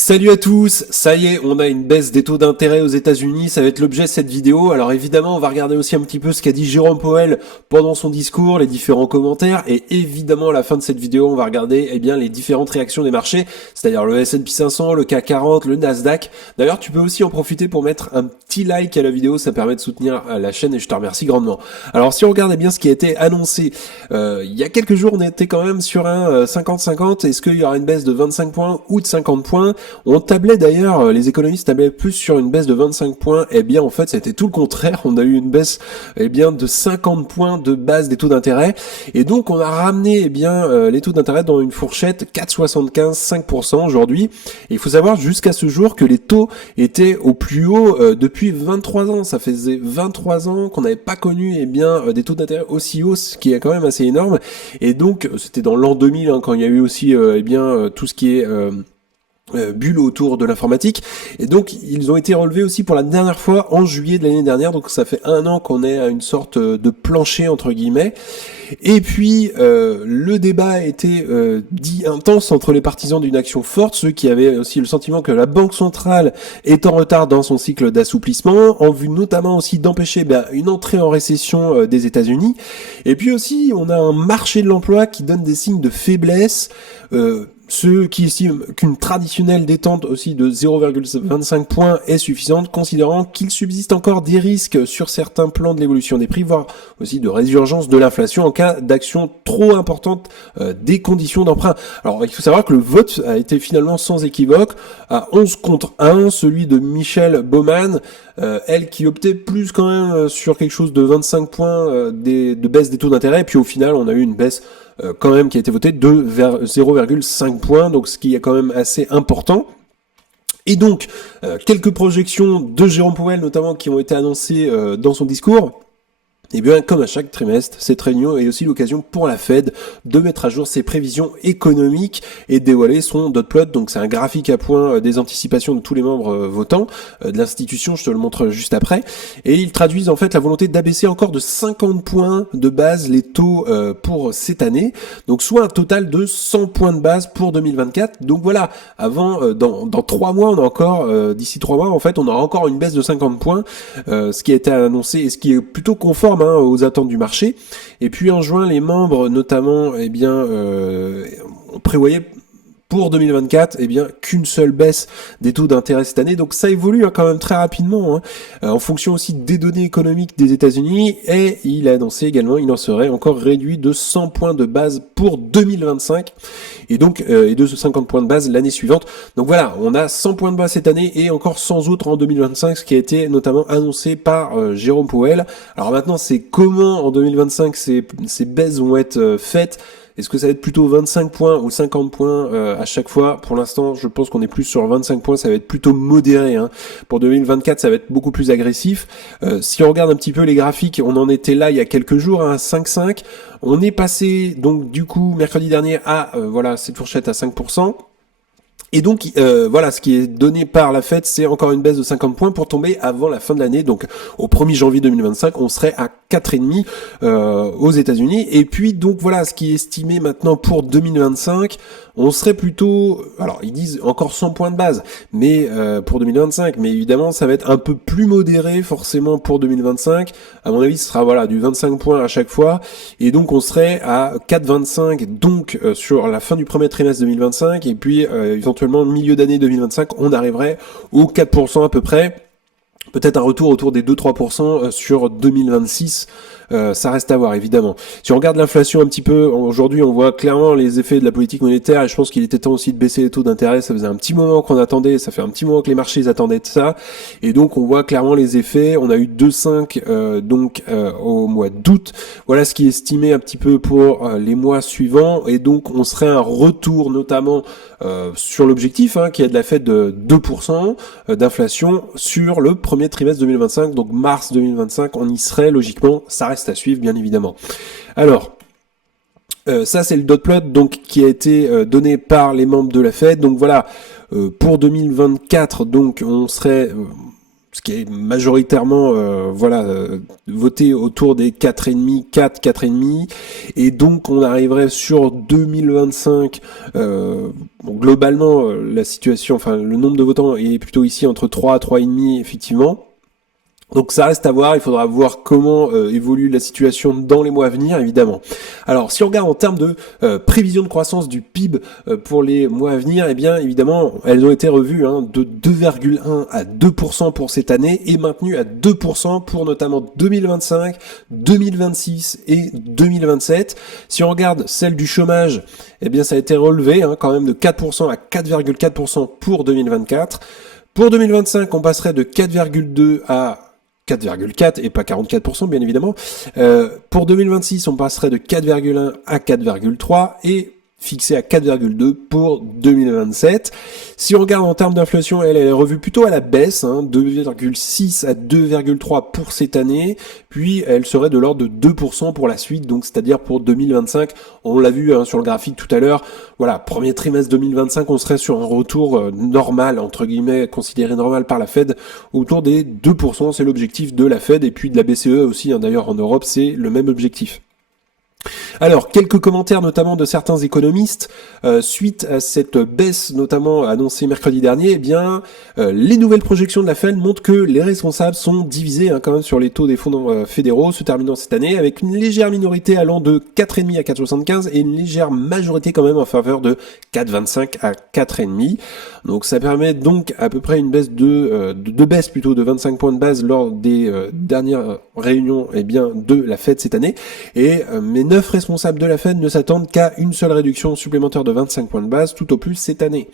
Salut à tous, ça y est, on a une baisse des taux d'intérêt aux États-Unis, ça va être l'objet de cette vidéo. Alors évidemment, on va regarder aussi un petit peu ce qu'a dit Jérôme Powell pendant son discours, les différents commentaires, et évidemment à la fin de cette vidéo, on va regarder les différentes réactions des marchés, c'est-à-dire le S&P 500, le CAC 40, le Nasdaq. D'ailleurs, tu peux aussi en profiter pour mettre un petit like à la vidéo, ça permet de soutenir la chaîne et je te remercie grandement. Alors si on regarde bien ce qui a été annoncé, il y a quelques jours, on était quand même sur un 50-50, est-ce qu'il y aura une baisse de 25 points ou de 50 points? On tablait d'ailleurs, les économistes tablaient plus sur une baisse de 25 points, eh bien en fait c'était tout le contraire, on a eu une baisse de 50 points de base des taux d'intérêt, et donc on a ramené les taux d'intérêt dans une fourchette 4,75-5% aujourd'hui, et il faut savoir jusqu'à ce jour que les taux étaient au plus haut depuis 23 ans, ça faisait 23 ans qu'on n'avait pas connu des taux d'intérêt aussi hauts, ce qui est quand même assez énorme, et donc c'était dans l'an 2000 quand il y a eu aussi tout ce qui est bulle autour de l'informatique, et donc ils ont été relevés aussi pour la dernière fois en juillet de l'année dernière, donc ça fait un an qu'on est à une sorte de plancher entre guillemets. Et puis le débat a été dit intense entre les partisans d'une action forte, ceux qui avaient aussi le sentiment que la Banque centrale est en retard dans son cycle d'assouplissement, en vue notamment aussi d'empêcher une entrée en récession des États-Unis. Et puis aussi on a un marché de l'emploi qui donne des signes de faiblesse, ceux qui estiment qu'une traditionnelle détente aussi de 0,25 points est suffisante, considérant qu'il subsiste encore des risques sur certains plans de l'évolution des prix, voire aussi de résurgence de l'inflation en cas d'action trop importante des conditions d'emprunt. Alors il faut savoir que le vote a été finalement sans équivoque, à 11 contre 1, celui de Michelle Bowman, elle qui optait plus quand même sur quelque chose de 25 points de baisse des taux d'intérêt, et puis au final on a eu une baisse quand même qui a été votée de 0,5 points, donc ce qui est quand même assez important. Et donc, quelques projections de Jérôme Powell notamment qui ont été annoncées dans son discours. Et bien, comme à chaque trimestre, cette réunion est aussi l'occasion pour la Fed de mettre à jour ses prévisions économiques et de dévoiler son dot plot. Donc, c'est un graphique à points des anticipations de tous les membres votants de l'institution. Je te le montre juste après. Et ils traduisent en fait la volonté d'abaisser encore de 50 points de base les taux pour cette année. Donc, soit un total de 100 points de base pour 2024. Donc voilà, avant, dans 3 mois, on a encore, d'ici 3 mois, en fait, on aura encore une baisse de 50 points, ce qui a été annoncé et ce qui est plutôt conforme aux attentes du marché. Et puis en juin, les membres notamment prévoyaient pour 2024, qu'une seule baisse des taux d'intérêt cette année. Donc ça évolue quand même très rapidement, en fonction aussi des données économiques des États-Unis. Et il a annoncé également, il en serait encore réduit de 100 points de base pour 2025. Et donc, et de 50 points de base l'année suivante. Donc voilà, on a 100 points de base cette année et encore 100 autres en 2025, ce qui a été notamment annoncé par Jérôme Powell. Alors maintenant, c'est comment en 2025 ces baisses vont être faites. Est-ce que ça va être plutôt 25 points ou 50 points à chaque fois? Pour l'instant, je pense qu'on est plus sur 25 points, ça va être plutôt modéré. Pour 2024, ça va être beaucoup plus agressif. Si on regarde un petit peu les graphiques, on en était là il y a quelques jours, à 5,5. On est passé, donc du coup, mercredi dernier, à cette fourchette à 5%. Et donc ce qui est donné par la Fed, c'est encore une baisse de 50 points pour tomber avant la fin de l'année. Donc au 1er janvier 2025, on serait à 4,5 aux États-Unis. Et puis donc voilà, ce qui est estimé maintenant pour 2025, on serait plutôt, alors ils disent encore 100 points de base, mais pour 2025, mais évidemment ça va être un peu plus modéré forcément pour 2025. À mon avis, ce sera du 25 points à chaque fois, et donc on serait à 4,25 donc sur la fin du premier trimestre 2025, et puis éventuellement milieu d'année 2025, on arriverait aux 4% à peu près. Peut-être un retour autour des 2-3% sur 2026. Ça reste à voir, évidemment. Si on regarde l'inflation un petit peu, aujourd'hui, on voit clairement les effets de la politique monétaire, et je pense qu'il était temps aussi de baisser les taux d'intérêt. Ça faisait un petit moment qu'on attendait, ça fait un petit moment que les marchés attendaient de ça, et donc on voit clairement les effets. On a eu 2,5 au mois d'août. Voilà ce qui est estimé un petit peu pour les mois suivants, et donc on serait un retour notamment sur l'objectif qui est de la Fed de 2% d'inflation sur le premier trimestre 2025, donc mars 2025, on y serait logiquement. Ça reste à suivre, bien évidemment. Alors, ça c'est le dot plot donc qui a été donné par les membres de la Fed. Donc voilà, pour 2024, donc on serait ce qui est majoritairement voté autour des 4,5, 4, 4,5, et donc on arriverait sur 2025, globalement la situation, enfin le nombre de votants est plutôt ici entre 3 à 3,5 effectivement. Donc ça reste à voir, il faudra voir comment évolue la situation dans les mois à venir, évidemment. Alors si on regarde en termes de prévision de croissance du PIB pour les mois à venir, eh bien évidemment elles ont été revues de 2,1 à 2% pour cette année et maintenues à 2% pour notamment 2025, 2026 et 2027. Si on regarde celle du chômage, eh bien ça a été relevé quand même de 4% à 4,4% pour 2024. Pour 2025, on passerait de 4,2 à 4,4 et pas 44% bien évidemment. Pour 2026, on passerait de 4,1 à 4,3 et fixé à 4,2 pour 2027. Si on regarde en termes d'inflation, elle est revue plutôt à la baisse, 2,6 à 2,3 pour cette année, puis elle serait de l'ordre de 2% pour la suite, donc c'est-à-dire pour 2025, on l'a vu sur le graphique tout à l'heure, voilà, premier trimestre 2025, on serait sur un retour normal, entre guillemets, considéré normal par la Fed, autour des 2%, c'est l'objectif de la Fed et puis de la BCE aussi, d'ailleurs en Europe, c'est le même objectif. Alors, quelques commentaires notamment de certains économistes suite à cette baisse notamment annoncée mercredi dernier. Eh bien, les nouvelles projections de la Fed montrent que les responsables sont divisés quand même sur les taux des fonds fédéraux se terminant cette année, avec une légère minorité allant de 4,5 à 4,75 et une légère majorité quand même en faveur de 4,25 à 4,5. Donc ça permet donc à peu près une baisse de baisse plutôt de 25 points de base lors des dernières réunions de la Fed cette année. Et mes 9 responsables de la Fed ne s'attendent qu'à une seule réduction supplémentaire de 25 points de base tout au plus cette année.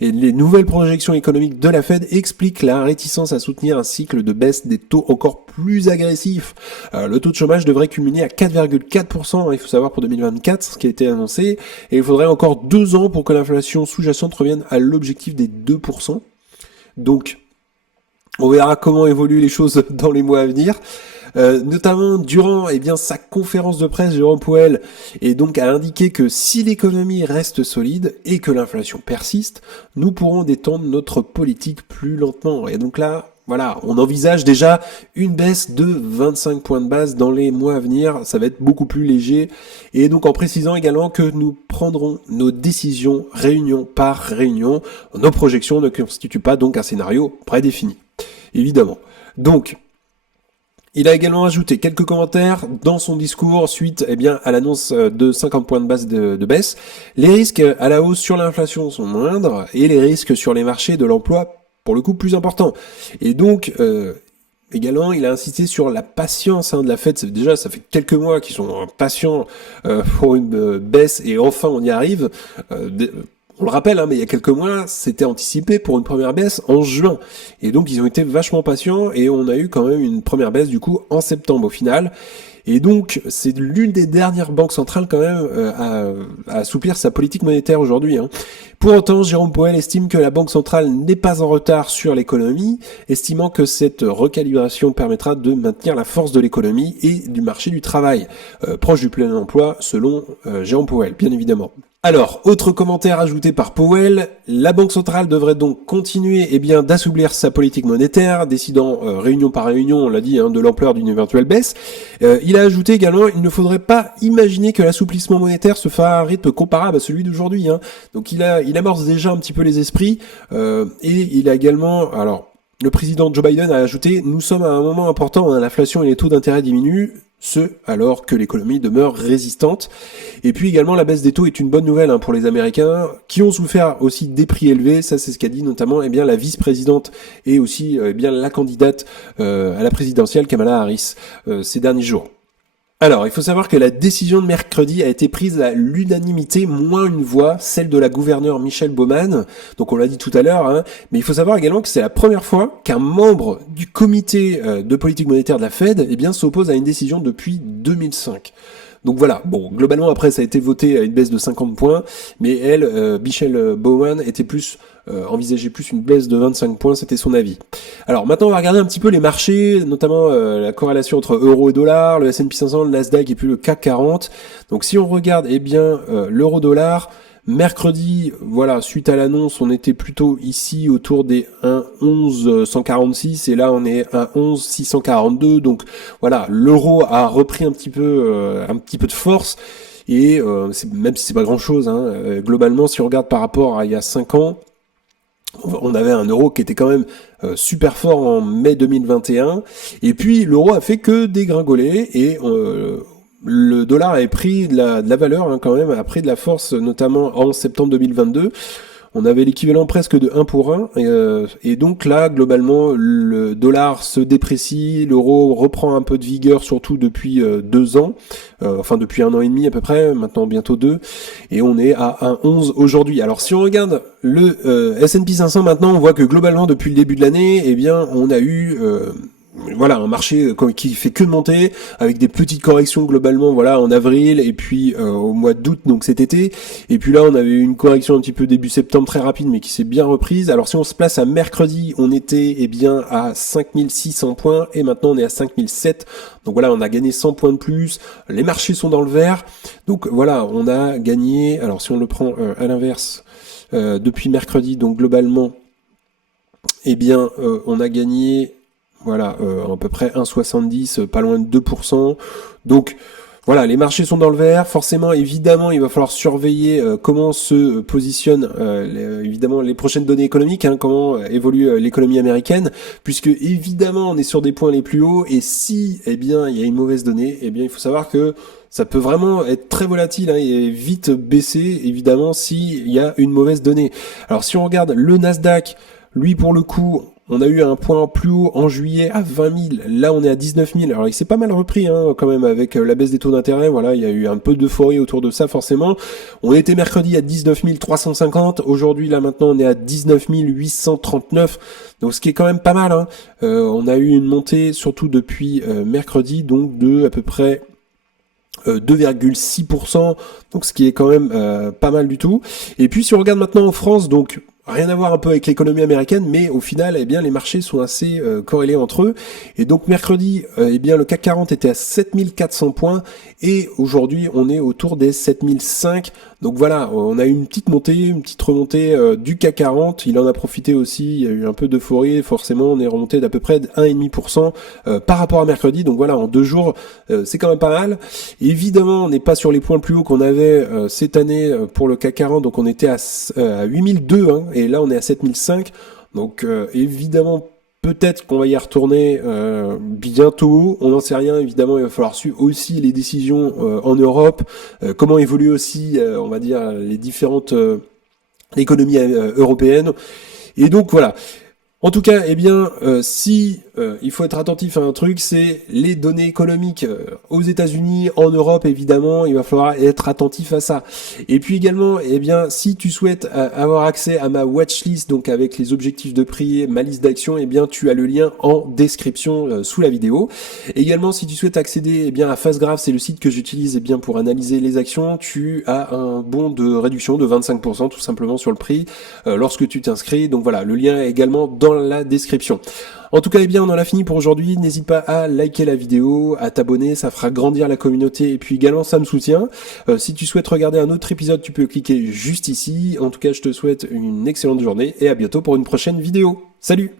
Et les nouvelles projections économiques de la Fed expliquent la réticence à soutenir un cycle de baisse des taux encore plus agressif. Le taux de chômage devrait culminer à 4,4%, il faut savoir pour 2024, ce qui a été annoncé, et il faudrait encore 2 ans pour que l'inflation sous-jacente revienne à l'objectif des 2%. Donc, on verra comment évoluent les choses dans les mois à venir. Notamment durant sa conférence de presse, Jérôme Powell et donc a indiqué que si l'économie reste solide et que l'inflation persiste, nous pourrons détendre notre politique plus lentement. Et donc là, voilà, on envisage déjà une baisse de 25 points de base dans les mois à venir, ça va être beaucoup plus léger, et donc en précisant également que nous prendrons nos décisions réunion par réunion, nos projections ne constituent pas donc un scénario prédéfini, évidemment. Donc, il a également ajouté quelques commentaires dans son discours suite à l'annonce de 50 points de base de baisse. Les risques à la hausse sur l'inflation sont moindres et les risques sur les marchés de l'emploi pour le coup plus importants. Et donc également il a insisté sur la patience de la Fed. Déjà ça fait quelques mois qu'ils sont patients pour une baisse et enfin on y arrive. On le rappelle, mais il y a quelques mois, c'était anticipé pour une première baisse en juin. Et donc, ils ont été vachement patients et on a eu quand même une première baisse, du coup, en septembre au final. Et donc, c'est l'une des dernières banques centrales quand même à assouplir sa politique monétaire aujourd'hui. Pour autant, Jérôme Powell estime que la Banque centrale n'est pas en retard sur l'économie, estimant que cette recalibration permettra de maintenir la force de l'économie et du marché du travail, proche du plein emploi selon Jérôme Powell, bien évidemment. Alors, autre commentaire ajouté par Powell, la Banque centrale devrait donc continuer d'assouplir sa politique monétaire, décidant réunion par réunion, on l'a dit, de l'ampleur d'une éventuelle baisse. Il a ajouté également, il ne faudrait pas imaginer que l'assouplissement monétaire se fera à un rythme comparable à celui d'aujourd'hui. Donc il amorce déjà un petit peu les esprits, et il a également, alors le président Joe Biden a ajouté, nous sommes à un moment important, l'inflation et les taux d'intérêt diminuent, ce alors que l'économie demeure résistante. Et puis également la baisse des taux est une bonne nouvelle pour les Américains qui ont souffert aussi des prix élevés, ça c'est ce qu'a dit notamment la vice-présidente et aussi la candidate à la présidentielle Kamala Harris ces derniers jours. Alors, il faut savoir que la décision de mercredi a été prise à l'unanimité, moins une voix, celle de la gouverneure Michelle Bowman. Donc on l'a dit tout à l'heure, mais il faut savoir également que c'est la première fois qu'un membre du comité de politique monétaire de la Fed s'oppose à une décision depuis 2005. Donc voilà, bon, globalement après ça a été voté à une baisse de 50 points, mais elle, Michelle Bowman, envisageait plus une baisse de 25 points, c'était son avis. Alors maintenant on va regarder un petit peu les marchés, notamment la corrélation entre euro et dollar, le S&P 500, le Nasdaq et puis le CAC 40. Donc si on regarde l'euro dollar, Mercredi, voilà, suite à l'annonce, on était plutôt ici autour des 1,1146 et là on est à 1,1642. Donc voilà, l'euro a repris un petit peu de force. Et même si c'est pas grand chose, hein, globalement, si on regarde par rapport à il y a 5 ans, on avait un euro qui était quand même super fort en mai 2021, et puis l'euro a fait que dégringoler, et le dollar a pris de la valeur, hein, quand même, a pris de la force, notamment en septembre 2022. On avait l'équivalent presque de 1 pour 1, et donc là, globalement, le dollar se déprécie, l'euro reprend un peu de vigueur, surtout depuis 2 ans, enfin depuis 1 an et demi à peu près, maintenant bientôt 2, et on est à 1,11 aujourd'hui. Alors si on regarde le S&P 500 maintenant, on voit que globalement, depuis le début de l'année, eh bien, on a eu... voilà, un marché qui fait que de monter, avec des petites corrections globalement, voilà, en avril, et puis au mois d'août, donc cet été, et puis là on avait eu une correction un petit peu début septembre très rapide, mais qui s'est bien reprise. Alors si on se place à mercredi, on était bien à 5600 points, et maintenant on est à 5007, donc voilà, on a gagné 100 points de plus, les marchés sont dans le vert, donc voilà, on a gagné, alors si on le prend à l'inverse, depuis mercredi, donc globalement, on a gagné... Voilà, à peu près 1,70, pas loin de 2%. Donc voilà, les marchés sont dans le vert. Forcément, évidemment, il va falloir surveiller comment se positionnent évidemment les prochaines données économiques, hein, comment évolue l'économie américaine, puisque évidemment on est sur des points les plus hauts, et si il y a une mauvaise donnée, il faut savoir que ça peut vraiment être très volatile, hein, et vite baisser, évidemment, s'il y a une mauvaise donnée. Alors si on regarde le Nasdaq, lui pour le coup, on a eu un point plus haut en juillet à 20 000. Là, on est à 19 000. Alors, il s'est pas mal repris, hein, quand même, avec la baisse des taux d'intérêt. Voilà, il y a eu un peu d'euphorie autour de ça, forcément. On était mercredi à 19 350. Aujourd'hui, là, maintenant, on est à 19 839. Donc, ce qui est quand même pas mal, hein. On a eu une montée, surtout depuis mercredi, donc de à peu près 2,6%, donc ce qui est quand même pas mal du tout. Et puis si on regarde maintenant en France, donc rien à voir un peu avec l'économie américaine, mais au final, les marchés sont assez corrélés entre eux. Et donc mercredi, le CAC 40 était à 7400 points, et aujourd'hui, on est autour des 7005. Donc voilà, on a eu une petite montée, une petite remontée du CAC 40. Il en a profité aussi, il y a eu un peu d'euphorie. Forcément, on est remonté d'à peu près de 1,5% par rapport à mercredi. Donc voilà, en 2 jours, c'est quand même pas mal. Évidemment, on n'est pas sur les points le plus hauts qu'on avait cette année pour le CAC 40. Donc on était à 8002, hein, et là on est à 7005. Donc évidemment, peut-être qu'on va y retourner bientôt, on n'en sait rien. Évidemment, il va falloir suivre aussi les décisions en Europe, comment évoluent aussi, on va dire, les différentes économies européennes. Et donc voilà. En tout cas, si il faut être attentif à un truc, c'est les données économiques aux États-Unis, en Europe, évidemment, il va falloir être attentif à ça. Et puis également, si tu souhaites avoir accès à ma watchlist, donc avec les objectifs de prix, ma liste d'actions, tu as le lien en description sous la vidéo. Également, si tu souhaites accéder à FastGraph, c'est le site que j'utilise pour analyser les actions, tu as un bon de réduction de 25% tout simplement sur le prix lorsque tu t'inscris. Donc voilà, le lien est également dans la description. En tout cas, on en a fini pour aujourd'hui. N'hésite pas à liker la vidéo, à t'abonner, ça fera grandir la communauté, et puis également ça me soutient. Si tu souhaites regarder un autre épisode, tu peux cliquer juste ici. En tout cas, je te souhaite une excellente journée et à bientôt pour une prochaine vidéo. Salut!